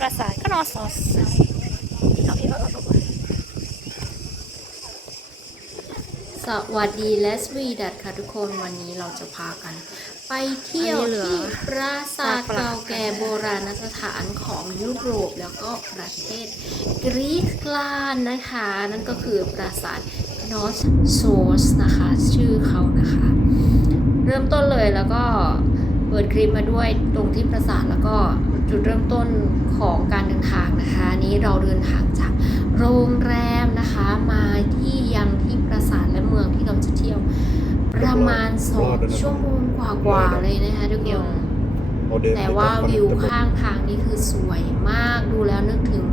ปราสาทคานอซอสสวัสดีและสวีดัตค่ะทุกคนวันนี้เราจะพากัน ไปเที่ยวที่ปราสาทเก่าแก่โบราณสถานของยุโรปแล้วก็ประเทศกรีกลานนะคะ นั่นก็คือปราสาทนอสโซสนะคะ ชื่อเขานะคะ เริ่มต้นเลยแล้วก็ ปิดคลิปมาด้วยตรงที่ปราสาทแล้วก็จุดเริ่มต้นของการเดินทางนะคะอันนี้เราเดินทางจากโรงแรมนะคะมาที่ยังที่ปราสาทและเมืองที่เราจะเที่ยวประมาณสองชั่วโมงกว่าๆเลยนะคะทุกคนแต่ว่าวิวข้างทางนี่คือสวยมากดูแล้วนึกถึง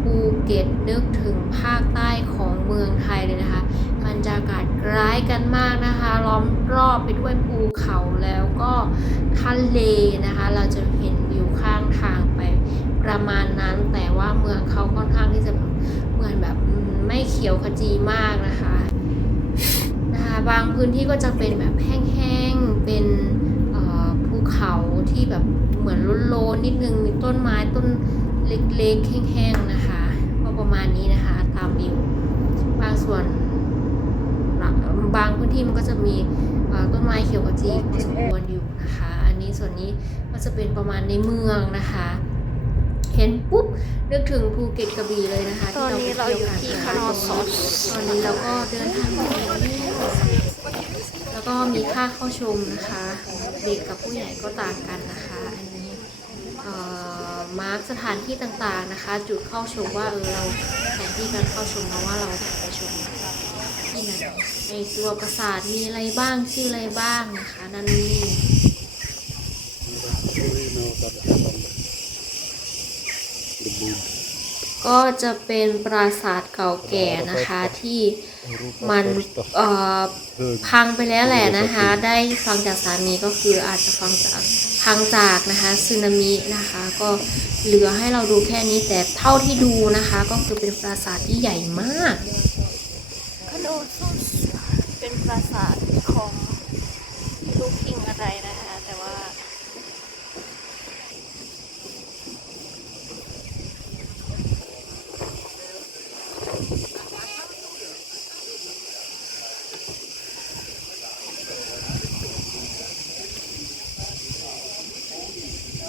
ภูเก็ตนึกถึงภาคใต้ของเมืองไทยเลยนะคะบรรยากาศคล้ายกันมากนะคะล้อมร อบไปด้วยภูเขาแล้วก็ทะเลนะคะ เราจะเห็นวิวข้างทางไปประมาณนั้น แต่ว่าเมืองเขาค่อนข้างที่จะเหมือนแบบไม่เขียวขจีมากนะคะนะคะบางพื้นที่ก็จะเป็นแบบแห้งๆ เป็นภูเขาที่แบบเหมือนโลนนิดนึง มีต้นไม้ต้นเล็กๆ แห้งๆ นะคะก็ประมาณนี้นะคะ ตามวิว บางส่วน บางพื้นที่มันก็จะมีต้นไม้เขียวขจีพอสมควรอยู่นะคะ อันนี้ส่วนนี้ก็จะเป็นประมาณในเมืองนะคะ เห็นปุ๊บนึกถึงภูเก็ตกระบี่เลยนะคะตอนนี้เราอยู่ที่คานอซอสตอนนี้เราก็เดินทางมาถึงแล้วแล้วก็มีค่าเข้าชมนะคะ เด็กกับผู้ใหญ่ก็ต่างกันนะคะ อันนี้มาร์กสถานที่ต่างๆนะคะ จุดเข้าชมว่าเออเราแผนที่การเข้าชมมาว่าเราจะไปชม ที่ไหนในตัวปราสาทมีอะไรบ้างชื่ออะไรบ้างนะคะนั่นนี่ก็จะเป็นปราสาทเก่าแก่นะคะที่มันเอ่อพังไปแล้วแหละนะคะ ได้ฟังจากสามีก็คืออาจจะฟังจากพังจากนะคะสึนามินะคะ ก็เหลือให้เราดูแค่นี้แต่เท่าที่ดูนะคะ ก็คือเป็นปราสาทที่ใหญ่มาก โลซูสเป็นปราสาทของลูกคิงอะไรนะคะ แต่ว่า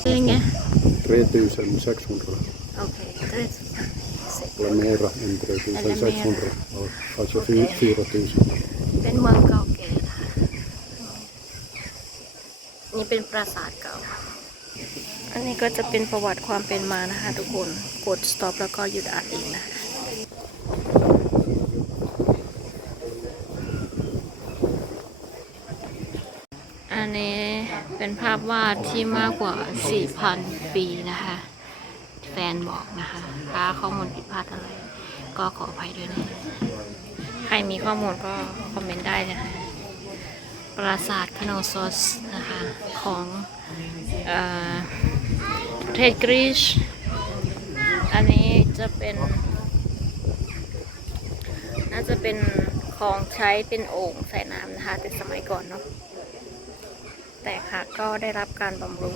เป็นไง 3600 Okay, 3600. planera entre 1600 och kanske 4000. เป็นเมืองเก่าแก่นะคะนี่เป็นปราสาทเก่า อันนี้ก็จะเป็นประวัติความเป็นมานะคะทุกคน กด stop แล้วก็หยุดอัดนเองนะะอันนี้เป็นภาพวาดที่มากกว่า 4,000 ปีนะคะ ฟนบอกนะคะถ้าข้อมูลผิดพลาดอะไร ก็ขออภัยด้วยนะ ใครมีข้อมูลก็คอมเมนต์ได้นะคะปราสาทคานอซอสนะคะของประเทศกรีซอันนี้จะเป็น น่าจะเป็นของใช้เป็นโอ่งใส่น้ำนะคะ แต่สมัยก่อนเนาะแต่ค่ะก็ได้รับการบำรุง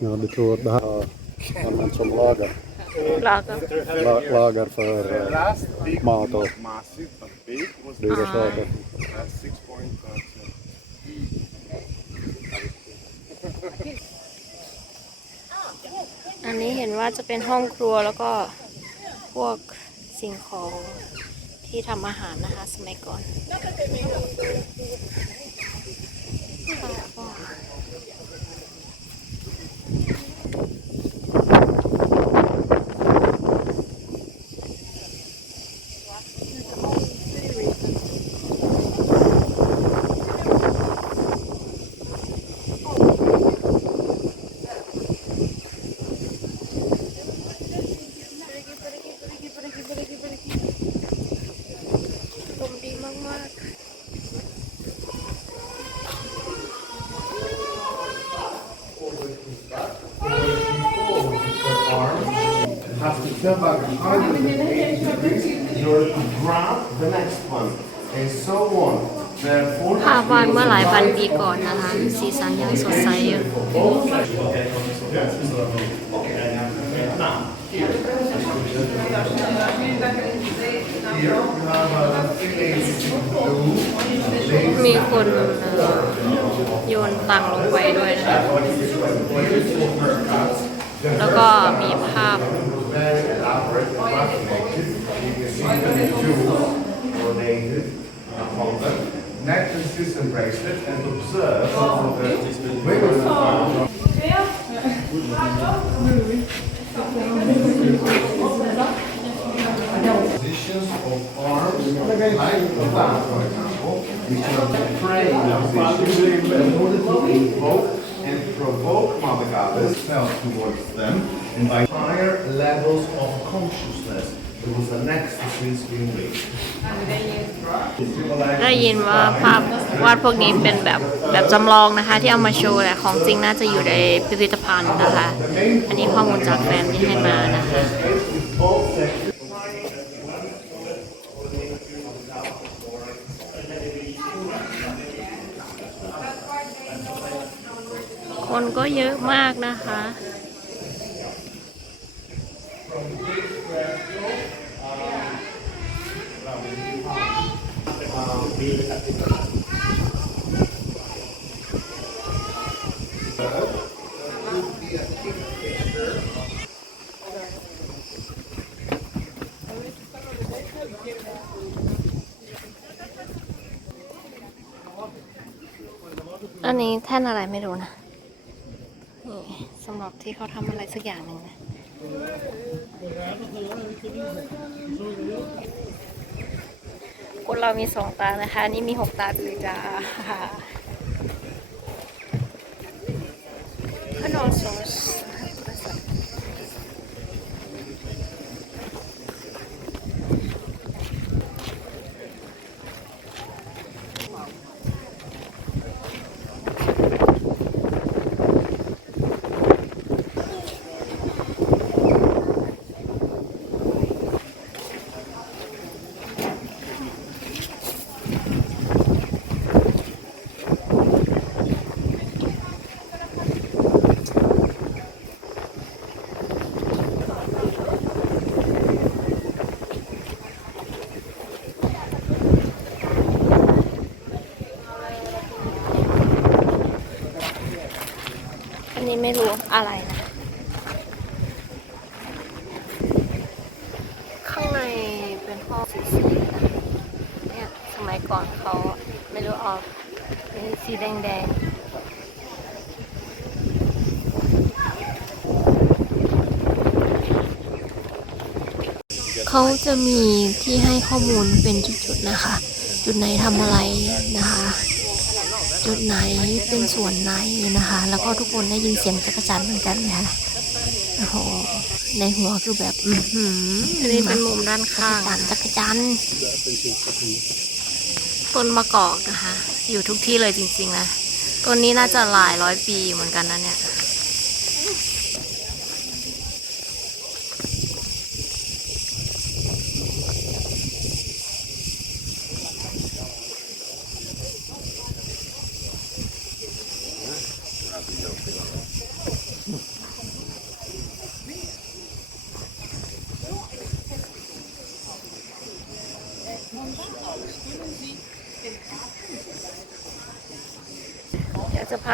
Ja, du tror att det här har använts som lager, แล้วก็ la, lager för eh, Last big, mat och not massive but big, was dyra saker. uh, six point. Uh, so อันนี้เห็นว่าจะเป็นห้องครัวแล้วก็พวกสิ่งของที่ทำอาหารนะคะ สมัยก่อนลมดีมาก have to turn back behind the You're to grab the next one, and so on. Therefore, ๆภาพวันปีก่อนนะคะ สีสันยังสดใสอยู่มีคนโยนตังค์ลงไปด้วยนะคะแล้วก็มีภาพ very elaborate, fascinated. You can see the jewels donated upon them. Necklace system bracelet and observe the positions of arms, like that, for example, which are praying positions in order to invoke and provoke Mother Goddess self towards them, and by higher levels of consciousness. It was an ecstasy being reached. ได้ยินว่าภาพวาดพวกนี้เป็นแบบแบบจำลองนะคะ ที่เอามาโชว์แต่ของจริงน่าจะอยู่ในพิพิธภัณฑ์นะคะ อันนี้ข้อมูลจากแฟนที่ให้มานะคะ คนก็เยอะมากนะคะ อันนี้แท่นอะไรไม่รู้นะ นี่สำหรับที่เขาทำอะไรสักอย่างหนึ่งนะ คนเรามีสองตานะคะ นี่มีหกตาเลยจ้าขนมซอสอง นี้ไม่รู้อะไรนะ ข้างในเป็นห้องสีสีนะเนี่ยสมัยก่อนเขาไม่รู้ออกเป็นสีแดงแดงๆเขาจะมีที่ให้ข้อมูลเป็นจุดๆนะคะ จุดไหนทำอะไรนะคะ จุดไหนเป็นส่วนไหนนะคะ แล้วก็ทุกคนได้ยินเสียงจักรจันทร์เหมือนกันไหมคะโอ้โหในหัวคือแบบอือหืออันนี้เป็นมุมด้านข้างจักรจันทร์ต้นมะกอกนะคะ อยู่ทุกที่เลยจริงๆนะต้นนี้น่าจะหลายร้อยปีเหมือนกันนะเนี่ย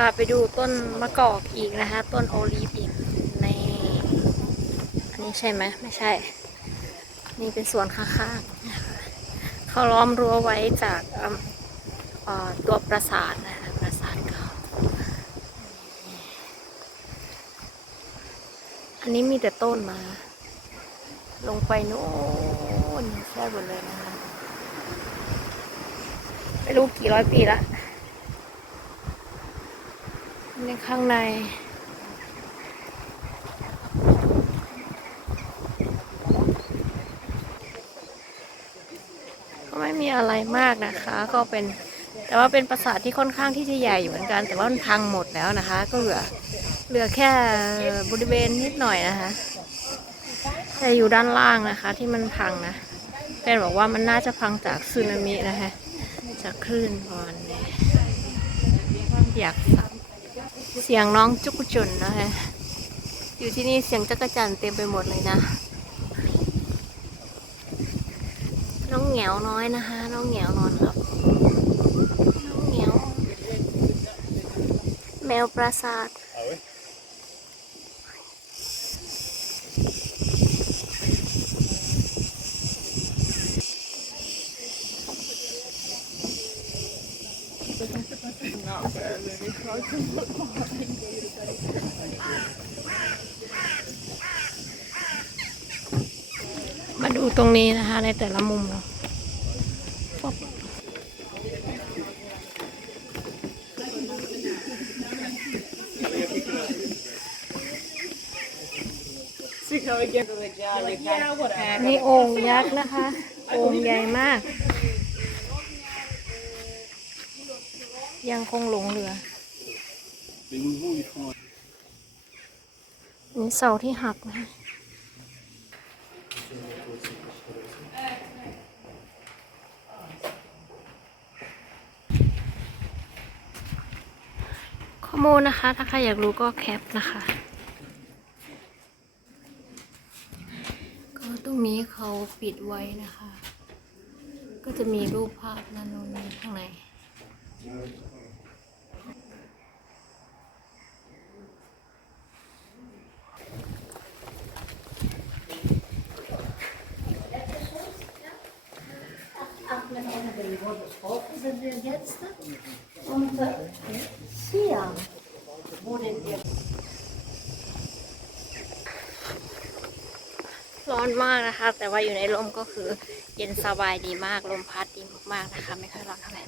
าไปดูต้นมะกอกอีกนะคะ ต้นโอลีฟอีกในอันนี้ใช่ไหมไม่ใช่ นี่เป็นสวนข้างๆนะเขาล้อมรั้วไว้จากตัวปราสาทนะคะปราสาทเก่าอันนี้มีแต่ต้นมา ลงไปโน่นแค่หมดเลยนะคะไม่รู้กี่ร้อยปีละ ในข้างในก็ไม่มีอะไรมากนะคะ ก็เป็นแต่ว่าเป็นปราสาทที่ค่อนข้างที่จะใหญ่อยู่เหมือนกัน แต่ว่ามันพังหมดแล้วนะคะ ก็เหลือเหลือแค่บริเวณนิดหน่อยนะคะแต่อยู่ด้านล่างนะคะ ที่มันพังนะแฟนบอกว่ามันน่าจะพังจากสึนามินะคะจากคลื่นประมาณนี้อยาก เสียงน้องจุกจุนนะคะอยู่ที่นี่เสียงจักรจันเต็มไปหมดเลยนะ น้องเหงียวน้อยนะคะ น้องเหงียวนอนหลับ น้องเหงียวแมวปราสาท มาดูตรงนี้นะคะ ในแต่ละมุมเนาะป๊อบนี่โอ่งยักษ์นะคะ โอ่งใหญ่มาก ยังคงหลงเหลือนี่เสาที่หักนะคะข้อมูลนะคะ ถ้าใครอยากรู้ก็แคปนะคะ ก็ตรงนี้เขาปิดไว้นะคะ ก็จะมีรูปภาพนันนูนนี่ข้างใน ร้อนมากนะคะ แต่ว่าอยู่ในร่มก็คือเย็นสบายดีมาก ลมพัดดีมากๆนะคะ ไม่ค่อยร้อนเท่าไหร่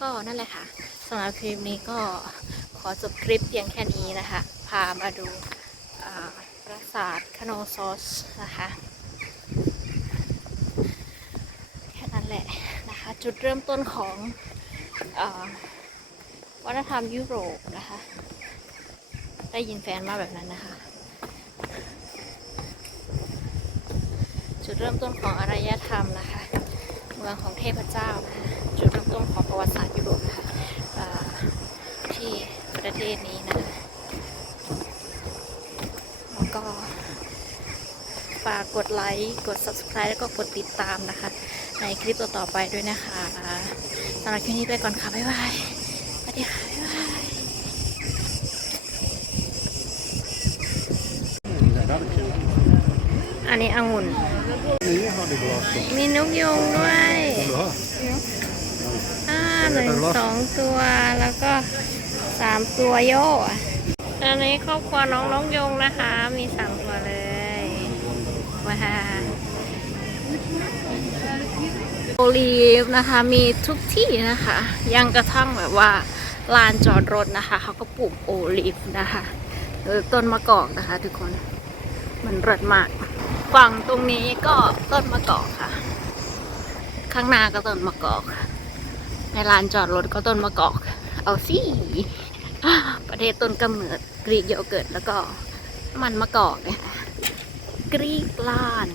ก็นั่นแหละค่ะสำหรับคลิปนี้ก็ขอจบคลิปเพียงแค่นี้นะคะ พามาดูปราสาทคโนซอสนะคะแค่นั้นแหละนะคะ จุดเริ่มต้นของ วัฒนธรรมยุโรปนะคะ ได้ยินแฟนมาแบบนั้นนะคะ จุดเริ่มต้นของอารยธรรมนะคะ เมืองของเทพเจ้านะคะจุดเริ่มต้นของประวัติศาสตร์ยุโรปนะคะอ่าที่ประเทศนี้นะคะแล้วก็ฝากกดไลค์ กด subscribe แล้วก็กดติดตามนะคะ ในคลิปต่อๆไปด้วยนะคะสำหรับคลิปนี้ไปก่อนค่ะ บ๊ายบายสวัสดีค่ะ บ๊ายบาย อันนี้องุ่นมีนกยุงด้วยอ่าหนึ่งสองตัวแล้วก็สามตัวโย่อันนี้ครอบครัวน้องน้องยงนะคะ มีสามตัวเลยว้า ลีฟนะคะมีทุกที่นะคะ ยังกระทั่งแบบว่าลานจอดรถนะคะ เขาก็ปลูกโอลีฟนะคะเออต้นมะกอกนะคะทุกคนมันรสมาก ฝั่งตรงนี้ก็ต้นมะกอกค่ะ ข้างหน้าก็ต้นมะกอกในลานจอดรถก็ต้นมะกอก เอาสิประเทศต้นกำเนิดกรีกโยเกิร์ตแล้วก็มันมะกอกเนี่ยกรีกลาน